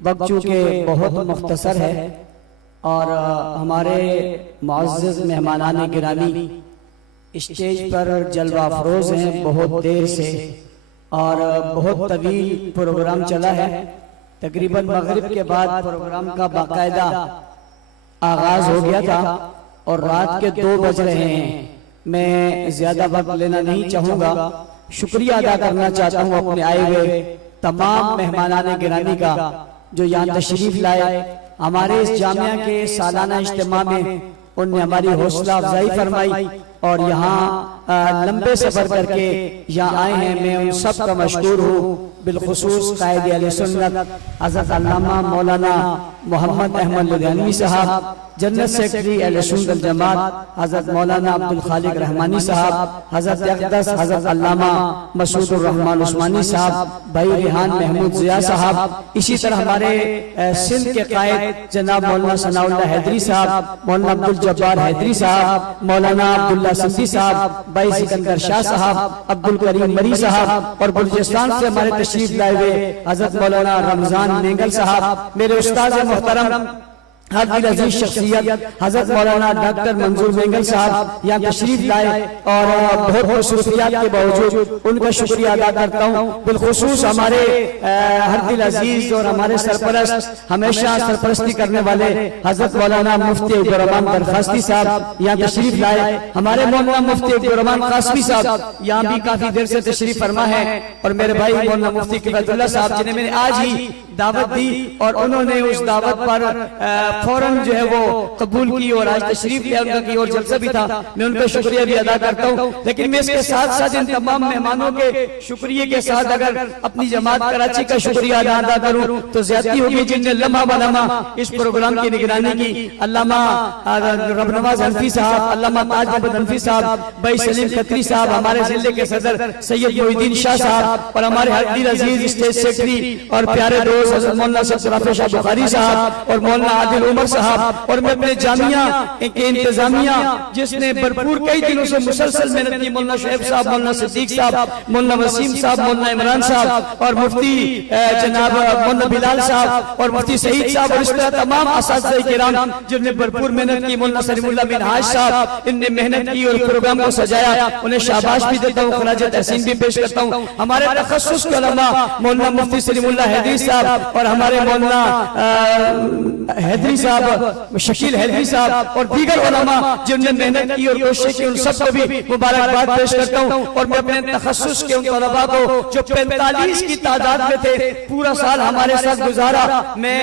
وقت چونکہ بہت مختصر ہے اور ہمارے معزز مہمانان گرامی اسٹیج پر جلوہ افروز ہیں بہت دیر سے اور بہت طویل پروگرام چلا ہے. تقریباً مغرب کے بعد پروگرام کا باقاعدہ آغاز ہو گیا تھا اور رات کے 2 بج رہے ہیں. میں زیادہ وقت لینا نہیں چاہوں گا. شکریہ ادا کرنا چاہتا ہوں اپنے آئے ہوئے تمام مہمانان گرامی کا جو یہاں تشریف لائے. ہمارے اس جامعہ کے سالانہ اجتماع میں ان نے ہماری حوصلہ افزائی فرمائی اور یہاں لمبے سفر کر کے یہاں آئے ہیں. میں ان سب کا مشکور ہوں. بالخصوص قائد اہل سنت حضرت علامہ مولانا محمد احمد لدھیانوی صاحب، جنرل سیکرٹری اہل سنت الجماعت حضرت مولانا عبد الخالق رحمانی صاحب، حضرت اقدس حضرت علامہ مسعود الرحمن عثمانی صاحب، بھائی ریحان محمود ضیاء صاحب. اسی طرح ہمارے سندھ کے قائد جناب مولانا ثناء اللہ حیدری صاحب، مولانا عبد الجبار حیدری صاحب، مولانا عبداللہ سندھی صاحب، بھائی سکندر شاہ صاحب، عبد الکریم مری صاحب اور بلوچستان سے ہمارے تشریف لائے ہوئے حضرت مولانا رمضان نینگل صاحب، میرے استاد محترم ہر دل عزیز شخصیت حضرت مولانا ڈاکٹر منظور نینگل صاحب یہاں تشریف لائے اور بہت مصروفیات کے باوجود ان کا شکریہ ادا کرتا ہوں. بالخصوص ہمارے ہر دل عزیز اور ہمارے سرپرست ہمیشہ سرپرستی کرنے والے حضرت مولانا مفتی عبدالرحمان درخواستی صاحب یہاں تشریف لائے. ہمارے مولانا مفتی عبدالرحمان قاسمی صاحب یہاں بھی کافی دیر سے تشریف فرما ہے اور میرے بھائی مولانا مفتی کفایت اللہ صاحب جنہیں میں نے آج ہی دعوت دی اور انہوں نے اس دعوت پر فوراً جو ہے وہ قبول کی اور آج تشریف لیا. ان کا کی اور جلسہ بھی تھا. میں ان کا شکریہ بھی ادا کرتا ہوں. لیکن میں اس کے ساتھ ساتھ ان تمام مہمانوں کے شکریہ کے ساتھ اگر اپنی جماعت کراچی کا شکریہ ادا کروں تو زیادتی ہوگی جن نے لمحہ بلمحہ اس پروگرام کی نگرانی کی. علامہ ربنواز حنفی صاحب، علامہ تاج محمد حنفی صاحب، بھائی سلیم کھتری صاحب، ہمارے ضلع کے صدر سید محی الدین شاہ صاحب اور ہمارے ہر دل عزیز اسٹیج سیکرٹری اور پیارے دوست حضرت مولانا رافع شاہ بخاری صاحب اور مولانا عادل عمر صاحب اور میں اپنے جامعہ کے انتظامیہ جس نے بھرپور کئی دنوں سے مسلسل محنت کی، مولانا شعیب صاحب، مولانا صدیق صاحب، مولانا وسیم صاحب، مولانا عمران صاحب اور مفتی جناب مولانا بلال صاحب اور مفتی سعید صاحب اور اس طرح تمام اساتذہ کرام جنہوں نے بھرپور محنت کی. مولانا سلیم اللہ منہاج صاحب ان نے محنت کی اور پروگرام کو سجایا. انہیں شاباش بھی دیتا ہوں، خراج تحسین بھی پیش کرتا ہوں. ہمارے تخصص کے علماء مولانا مفتی سلیم اللہ حیدری صاحب اور ہمارے مولانا حیدری صاحب، شکیل حیدری صاحب اور دیگر علماء جنہوں نے محنت کی اور کوشش کی، ان سب کو بھی مبارکباد پیش کرتا ہوں. اور میں اپنے تخصص کے ان طلباء کو جو 45 کی تعداد میں تھے پورا سال ہمارے ساتھ گزارا، میں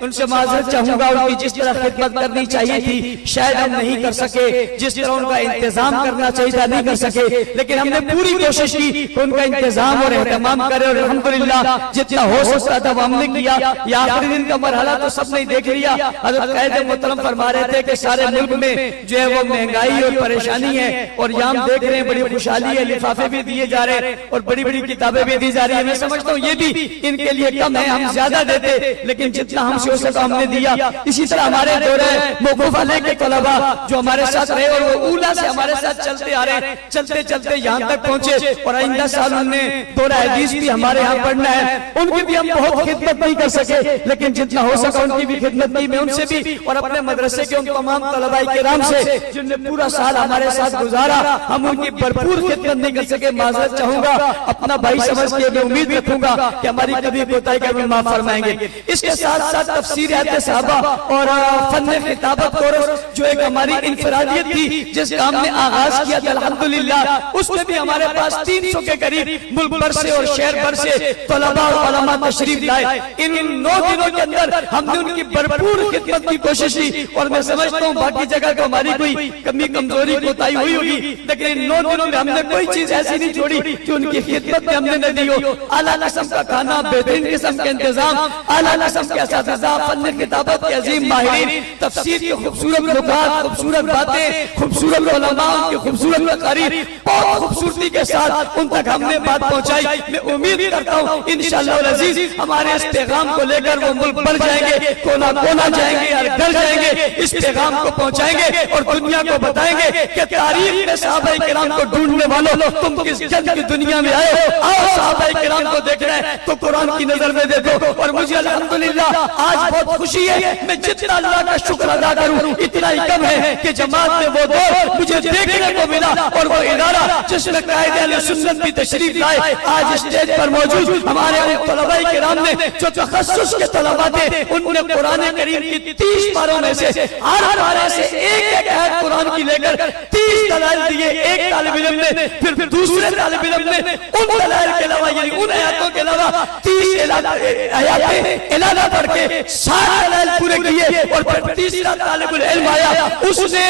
ان سے معذرت چاہوں گا. ان کی جس طرح خدمت کرنی چاہیے تھی شاید ہم نہیں کر سکے، جس طرح ان کا انتظام کرنا چاہیے تھا نہیں کر سکے، لیکن ہم نے پوری کوشش کی کہ ان کا انتظام اور اہتمام کرے اور الحمدللہ جتنا ہو سکتا تھا وہ ہم نے کیا. یہ آخری دن کا مرحلہ تو سب نے دیکھ لیا. حضرت قائد محترم فرما رہے تھے کہ سارے ملک میں جو ہے وہ مہنگائی اور پریشانی ہے اور یہاں ہم دیکھ رہے ہیں بڑی خوشحالی ہے، لفافے بھی دیے جا رہے ہیں اور بڑی بڑی کتابیں بھی دی جا رہی ہیں. میں سمجھتا ہوں یہ بھی ان کے لیے کم ہے، ہم زیادہ دیتے لیکن جتنا ہم سے ہو سکا ہم نے دیا. اسی طرح ہمارے دورہ موقوف علیہ کے طلباء جو ہمارے ساتھ رہے اور وہ اولا سے ہمارے ساتھ چلتے آ رہے ہیں، چلتے چلتے یہاں تک پہنچے اور آئندہ سال انہوں نے دورہ حدیث بھی ہمارے ہاں پڑھنا ہے. ان کی بھی ہم بہت خدمت نہیں کر سکے لیکن جتنا ہو سکا ان کی بھی خدمت کی. میں ان سے بھی اور اپنے مدرسے کے ان تمام طلباء کرام سے جن نے پورا سال ہمارے ساتھ گزارا ہم ان کی بھرپور خدمت نہیں کر سکے، معذرت چاہوں گا. اپنا بھائی سمجھ کے میں امید رکھوں گا کہ ہماری کبھی کوتاہی کا بھی معاف فرمائیں گے. اس کے ساتھ ساتھ تفسیر آیات صحابہ اور فن خطابت کورس جو ایک ہماری انفرادیت تھی جس کام نے آغاز کیا تھا الحمدللہ اس میں بھی ہمارے پاس 300 کے قریب ملک بھر سے اور شہر بھر سے طلباء اور علماء تشریف لائے. ان 9 دنوں کے اندر ہم نے ان کی بھرپور خدمت کی کوشش کی اور میں سمجھتا ہوں باقی جگہ کو ہماری کوئی کمی کمزوری کوتاہی ہوئی ہوگی لیکن ان 9 دنوں میں ہم نے کوئی چیز ایسی نہیں چھوڑی کہ ان کی خدمت میں ہم نے نہ دی ہو. اعلیٰ قسم کا کھانا، بہترین قسم کا انتظام، اعلیٰ قسم کے اساتذہ، فن خطابت کے عظیم ماہرین، تفسیر کی خوبصورت نکات، خوبصورت باتیں، خوبصورت علماء کی خوبصورت تقاریر بہت خوبصورتی کے ساتھ ان تک ہم نے بات پہنچائی. میں امید کرتا ہوں انشاءاللہ العزیز ہمارے اس پیغام کو لے کر وہ ملک بڑھ جائیں گے، کونا کونا جائیں گے، ہر گھر جائیں گے، اس پیغام کو پہنچائیں گے اور دنیا کو بتائیں گے کہ تاریخ میں صحابہ کرام کو ڈھونڈنے والوں تم کس جنگ کی دنیا میں آئے ہو، آؤ صحابہ کرام کو دیکھنا ہے تو قرآن کی نظر میں دیکھو۔ اور مجھے الحمدللہ آج بہت خوشی ہے، میں جتنا اللہ کا شکر ادا کروں اتنا ہی کم ہے کہ جماعت میں وہ دور مجھے دیکھنے کو ملا اور وہ ادارہ جس میں قائد اہل سنت بھی تشریف لائے آج اسٹیج پر موجود ہمارے ان طلباء کرام نے جو تخصص کے طلباء تھے، ان نے قرآن کریم کی 30 پاروں میں سے ہر پارے سے ایک ایک آیت قرآن کی لے کر 30 دلائل دیے۔ ایک طالب علم نے پھر دوسرے طالب علم نے ان دلائل کے علاوہ یعنی ان آیاتوں کے علاوہ 30 آیاتیں اعلانہ پڑھ کے 60 دلائل پورے کیے اور پھر تیسرا طالب العلم آیا، اس نے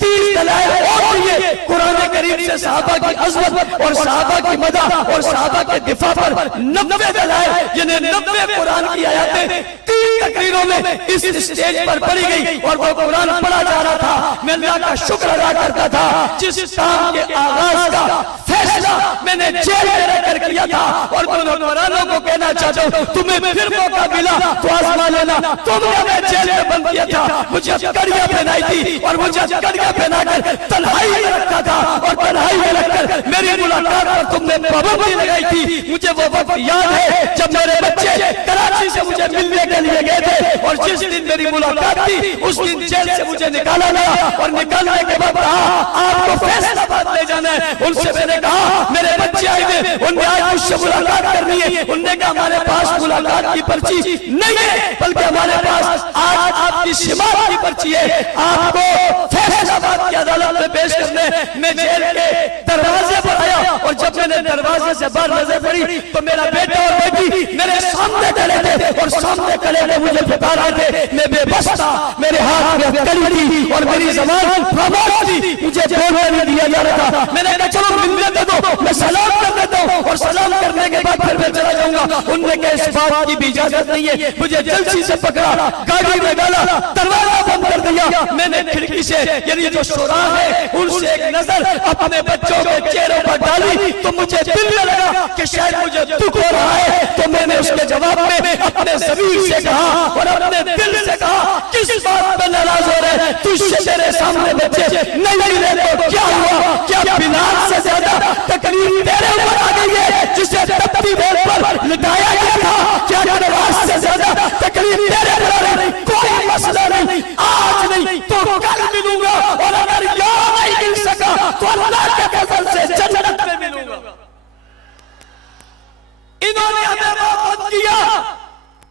30 دلائل اور دیے قرآن کریم سے صحابہ کی عظمت اور صحابہ کی مدح اور صحابہ کے دفاع پر 90 دلائل یعنی 90 قرآن کی آیاتیں 3 تقریروں میں اس اسٹیج پر پڑھی گئی اور وہ قرآن پڑھا جا رہا تھا۔ میں اللہ کا شکر ادا کرتا تھا جس کام کے آغاز کا فیصلہ میں نے جیل میں رہ کر کیا تھا اور نوجوانوں کو کہنا چاہتا ہوں تمہیں پھر موقع ملا تو آزما لینا۔ تم نے ہمیں جیل میں بند کیا تھا، مجھے کڑیاں پہنائی تھی اور مجھے کڑیاں پہنا کر تنہائی میں رکھا تھا اور تنہائی میں رکھ کر میری ملاقات پر تم نے پابندی لگائی تھی۔ مجھے وہ وقت یاد ہے جب میرے بچے کراچی سے مجھے ملنے کے لیے گئے تھے اور جس دن میری ملاقات تھی اس دن جیل سے مجھے نکالا گیا اور نکالنے کے بعد کہا آپ کو فیصلہ بات لے جانا ہے۔ ان سے میں نے کہا میرے بچے آئے تھے، ان نے آج مجھ سے ملاقات کرنی ہے، ان نے کہا ہمارے پاس ملاقات کی پرچی نہیں ہے بلکہ ہمارے پاس آج آپ کی سماعت کی پرچی ہے، آپ کو فیصلہ بات کی عدالت میں پیش کرنے۔ میں جیل کے دروازے پر آیا اور جب میں نے دروازے سے باہر نظر پڑی تو میرا بیٹا اور بیٹی میرے سامنے کھڑے تھے اور سامنے کھڑے تھے مجھے پکار رہے تھے۔ میں بے بس تھا، میرے ہاتھ میں کڑی تھی اور میری زبان خاموش تھی، مجھے بولنے نہیں دیا جا رہا تھا۔ میں نے کہا چلو ملنے دے دو، میں سلام کر دیتا ہوں اور سلام کرنے کے بعد پھر میں چلا جاؤں گا۔ ان نے کہا اس بات کی بھی اجازت نہیں ہے، مجھے جلسی سے پکڑا، گاڑی میں ڈالا، دروازہ بند کر دیا۔ میں نے کھڑکی سے یعنی جو سوراخ ہے ان سے ایک نظر اپنے بچوں کے چہروں پر ڈالی تو مجھے دل میں لگا کہ شاید مجھے دکھ ہو رہا ہے، تو میں نے اس کے جواب میں اپنے ضمیر سے کہا اور اپنے دل سے کہا کس بات پہ ناراض ہو رہے ہیں؟ تجھ سے میرے سامنے بچے نہیں رہے تو کیا ہوا؟ کیا بلال سے زیادہ تکلیف تیرے اوپر آ گئی ہے جسے تپتی بول پر لٹایا گیا تھا؟ کیا نواز سے زیادہ تکلیف تیرے اوپر آ رہی؟ کوئی مسئلہ نہیں، آج نہیں تو کل ملوں گا اور اگر یہاں نہیں مل سکا تو اللہ کے فضل سے جنت میں ملوں گا۔ انہوں نے ہمیں محبت کیا،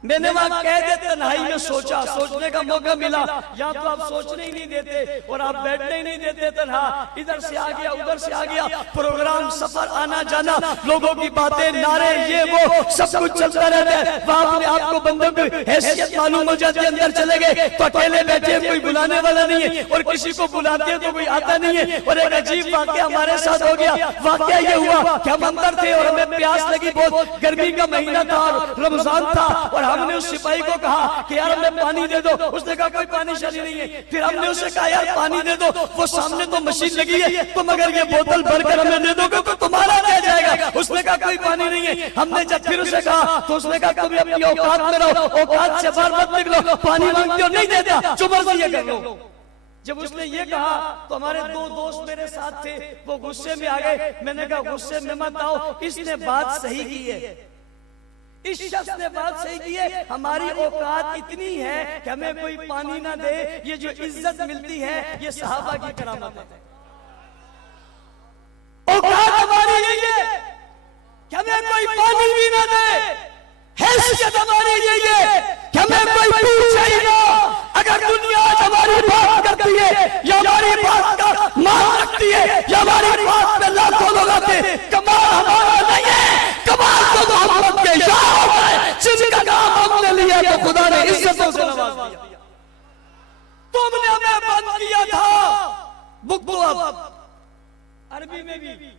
میں نے وہاں قید تنہائی میں سوچا، سوچنے کا موقع ملا، یا تو آپ سوچنے ہی نہیں دیتے اور آپ بیٹھنے ہی نہیں دیتے تنہا، ادھر سے آ گیا ادھر سے آ گیا، پروگرام سفر آنا جانا، لوگوں کی باتیں نعرے یہ وہ سب کچھ چلتا رہتا ہے، وہاں اپنے آپ کو بندوں کی حیثیت معلوم ہو جاتی ہے، اندر چلے گئے تو اکیلے بیٹھے کوئی بلانے والا نہیں ہے اور کسی کو بلاتے ہیں تو کوئی آتا نہیں ہے۔ اور ایک عجیب واقعہ ہمارے ساتھ ہو گیا، واقعہ یہ ہوا کہ ہم اندر تھے اور ہمیں پیاس لگی، بہت گرمی کا مہینہ تھا اور رمضان تھا، اور ہم نے اس سپاہی کو کہا کہ یار ہمیں پانی دے دو، اس نے کہا کوئی پانی شانی نہیں ہے۔ پھر ہم نے اسے کہا یار پانی دے دو، وہ سامنے تو مشین لگی ہے تو مگر یہ بوتل بھر کر ہمیں دے دو گے تو تمہارا کیا جائے گا؟ اس نے کہا کوئی پانی نہیں ہے۔ ہم نے جب پھر اسے کہا تو اس نے کہا تم اپنی اوقات میں رہو، اوقات سے باہر مت نکلو، پانی مانگتے ہو نہیں دیتا، جو مرضی یہ کر لو۔ جب اس نے یہ کہا تو ہمارے 2 دوست میرے ساتھ تھے، وہ غصے میں آ گئے۔ میں نے کہا غصے میں مت آؤ، اس نے بات صحیح کی ہے، اس شخص نے بات صحیح کی ہے، ہماری اوقات اتنی ہے کہ ہمیں کوئی پانی نہ دے، یہ جو عزت ملتی ہے یہ صحابہ کی کرامت ہے۔ اوقات ہماری یہی ہے کہ ہمیں کوئی پانی بھی نہ دے، حیثیت ہماری یہی ہے کہ ہمیں کوئی پوچھے ہی نہ۔ اگر دنیا آج ہماری بات کرتی ہے یا ہماری بات کا مان رکھتی ہے یا ہماری بات میں لاکھوں لوگ آتے ہیں، کمال ہمارا نہیں ہے، کمال تو محمد کے یار ہے جن کا کام ہم نے لیا تو خدا نے عزتوں سے نواز دیا۔ تم نے ہمیں بند کیا تھا، بک دو اب، عربی میں بھی،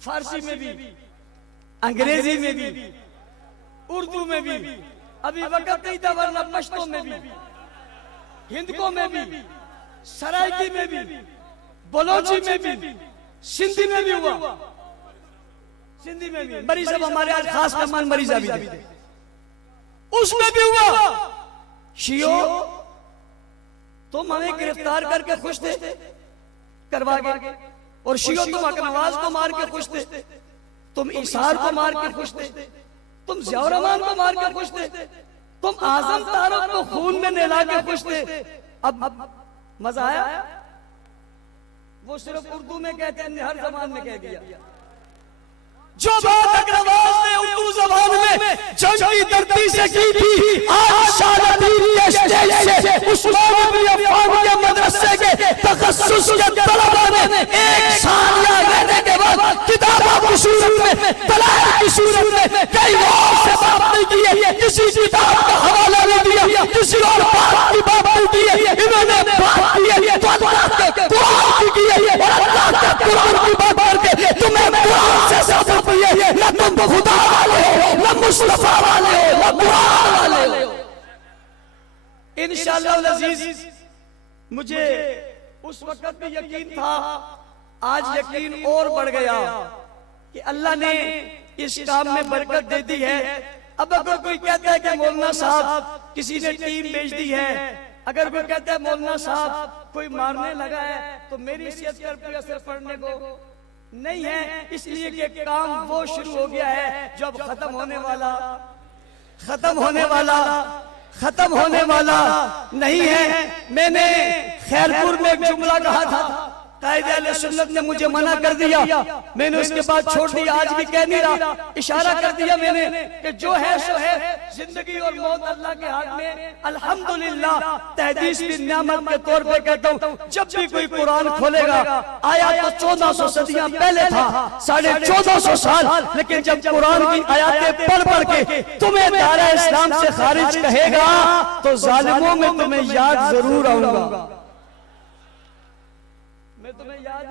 فارسی میں بھی، انگریزی میں بھی، اردو میں بھی، ابھی وقت نہیں تھا ورنہ پشتو میں بھی، ہندکوں میں بھی، سرائکی میں بھی، بلوچی میں بھی، سندھی میں بھی ہوا، سندھی میں بھی، مریض اب ہمارے آج خاص مہمان مریض ابھی تھے، اس میں بھی ہوا شیعو تم ہمیں گرفتار کر کے خوش تھے کروا گے، اور شیعو تم حق نواز کو مار کے خوش تھے، تم ایثار کو مار کے خوش تھے، تم ضیاء الرحمان کو مار کے خوش تھے، تم اعظم طارق کو خون میں نہلا کے خوش تھے۔ اب مزہ آیا؟ وہ صرف اردو میں کہتے ہیں، ہر زبان میں کہہ دیا۔ جو بات حق نواز نے اردو زبان میں جنگ کی دھرتی سے کی تھی، آج شادی کے اسٹیج سے عثمان بن عفان کے مدرسے کے تخصص کے طلباء نے ایک ثانیہ لینے کے بعد کتابوں کی صورت میں، دلائل کی صورت میں کئی اور سے بات نہیں کی ہے، کسی کتاب کا حوالہ نہیں دیا، کسی اور بات کی بات نہیں کی ہے، انہوں نے بات کی ہے تو اللہ کے قرآن کی ہے، اور اللہ کے قرآن کی بات کر کے تمہیں قرآن سے ثابت نہ تم خدا والے ہو، نہ مصطفیٰ والے ہو، نہ قرآن والے ہو۔ انشاءاللہ العزیز مجھے اس وقت بھی یقین تھا، آج یقین اور بڑھ گیا کہ اللہ نے اس کام میں برکت دے دی ہے۔ اب اگر کوئی کہتا ہے کہ مولانا صاحب کسی نے ٹیم بھیج دی ہے، اگر کوئی کہتا ہے مولانا صاحب کوئی مارنے لگا ہے، تو میری صحت پر کوئی اثر پڑنے کو نہیں ہے، اس لیے کہ کام وہ شروع ہو گیا ہے جو اب ختم ہونے والا نہیں ہے۔ میں نے خیرپور میں ایک جملہ کہا تھا، قائد اہل سنت نے مجھے منع کر دیا، میں نے اس کے بعد چھوڑ دیا، آج بھی کہہ نہیں رہا، اشارہ کر دیا میں نے کہ جو ہے سو ہے، زندگی اور موت اللہ کے ہاتھ میں۔ الحمدللہ تحدیث کی نعمت کے طور پہ کہتا ہوں، جب بھی کوئی قرآن کھولے گا، آیا تو 1400 صدیاں پہلے تھا، 1450 سال، لیکن جب قرآن کی آیاتیں پڑھ پڑھ کے تمہیں دائرہ اسلام سے خارج کہے گا تو ظالموں میں تمہیں یاد ضرور آؤں گا، میں تمہیں یاد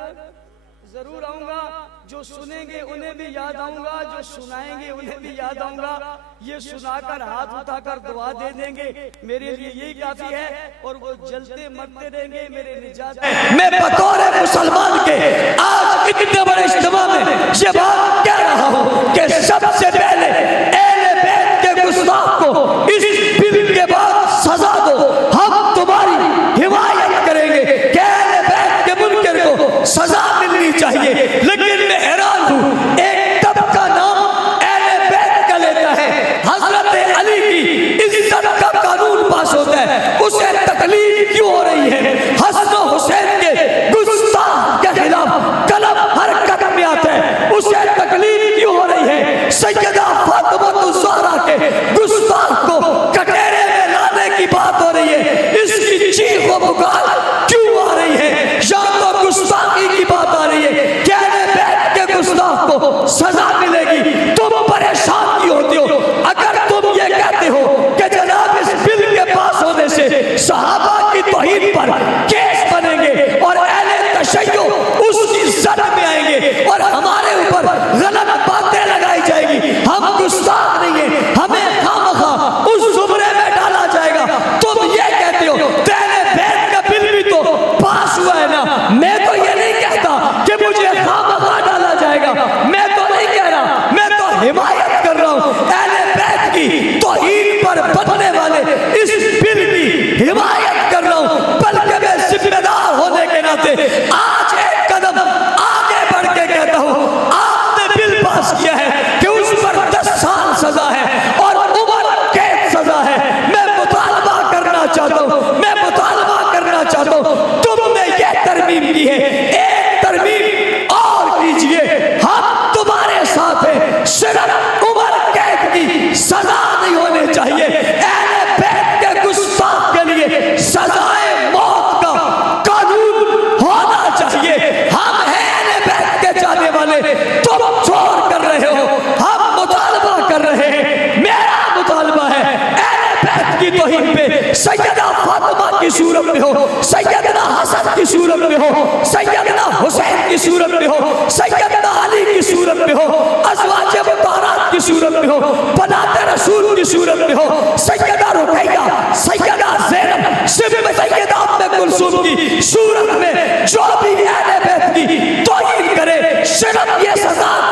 ضرور آؤں گا، جو سنیں گے انہیں بھی یاد آؤں گا، جو سنائیں گے انہیں بھی یاد آؤں گا، یہ سنا کر ہاتھ اٹھا کر دعا دے دیں گے، میرے لیے یہی کافی ہے، اور وہ جلتے مرتے رہیں گے، میرے نجات میں بطور مسلمان کے آج اتنے بڑے اجتماع میں یہ بات کہہ رہا ہوں کہ سب سے پہلے اہل بیت کے گستاخ کو اس بل کے بعد سزا دو، ہم تمہاری حمایت کریں گے کہ اہل بیت کے منکر کو سزا ملنی چاہیے۔ لیکن میں حیران ہوں، ایک طبقہ نام اہل بیت کا لیتا ہے، حضرت علی کی عزت کا قانون پاس ہوتا ہے، اسے تکلیف کیوں ہو رہی ہے؟ حسن و حسین کے گستاخ کے خلاف قلم حرکت میں آتا ہے، اسے تکلیف کیوں ہو رہی ہے؟ سیدہ فاطمہ الزہرا کے گستاخ کو کٹہرے میں لانے کی بات ہو رہی ہے، اس کی چیخ و پکار کیوں آ رہی ہے؟ یا تو گستاخی کی بات آ رہی ہے کہ اہل بیت کے گستاخ کو سزا ملے گی، تم پریشان کیوں ہوتے ہو؟ اگر تم یہ کہتے ہو کہ جناب اس بل کے پاس ہونے سے صحابہ کی توہین پر کیس بنیں گے اور اہل تشیع اس کی زد میں آئیں گے اور ہمارے اوپر غلط باتیں لگائی جائے گی، ہم گستاخ نہیں ہیں، ہمیں خامخواہ اس زمرے میں ڈالا جائے گا، تم یہ کہتے ہو اہل بیت کا بل بھی تو پاس ہوا ہے نا۔ میں تو یہ نہیں کہتا کہ مجھے خامخواہ ڈالا جائے گا، میں تو نہیں کہہ رہا، میں تو حمایت کر رہا ہوں، اہل بیت کی توہین پر بننے والے اس بل کی حمایت کر رہا ہوں، بلکہ میں ذمہ دار ہونے کے ناطے آج ایک قدم آگے بڑھ کے کہتا ہوں، آپ نے بل پاس کیا ہے کہ اس پر 10 سال سزا ہے اور عمر قید سزا ہے، میں مطالبہ کرنا چاہتا ہوں، تم نے یہ ترمیم کی ہے، ایک ترمیم اور کیجئے، ہم تمہارے ساتھ ہیں، صرف عمر قید کی سزا نہیں ہونی چاہیے، اہل بیت کے گستاخ کے لیے سزائے موت کا قانون ہونا چاہیے۔ ہم ہیں اہل بیت کے جانے والے، تم چور کر رہے ہو، ہم مطالبہ کر رہے ہیں، میرا مطالبہ ہے اہل بیت کی توہین پہ سیدہ فاطمہ کی صورت میں ہو، سیدنا حسن کی صورت میں ہو، سیدنا حسین کی صورت میں ہو، سیدنا علی کی صورت میں ہو، ازواج مطہرات کی صورت میں ہو، بنات رسول کی صورت میں ہو، سیدہ رقیہ، سیدہ زینب، سیدہ ام کلثوم کی صورت میں جو بھی اہل بیت کی توہین کرے صرف یہ سزا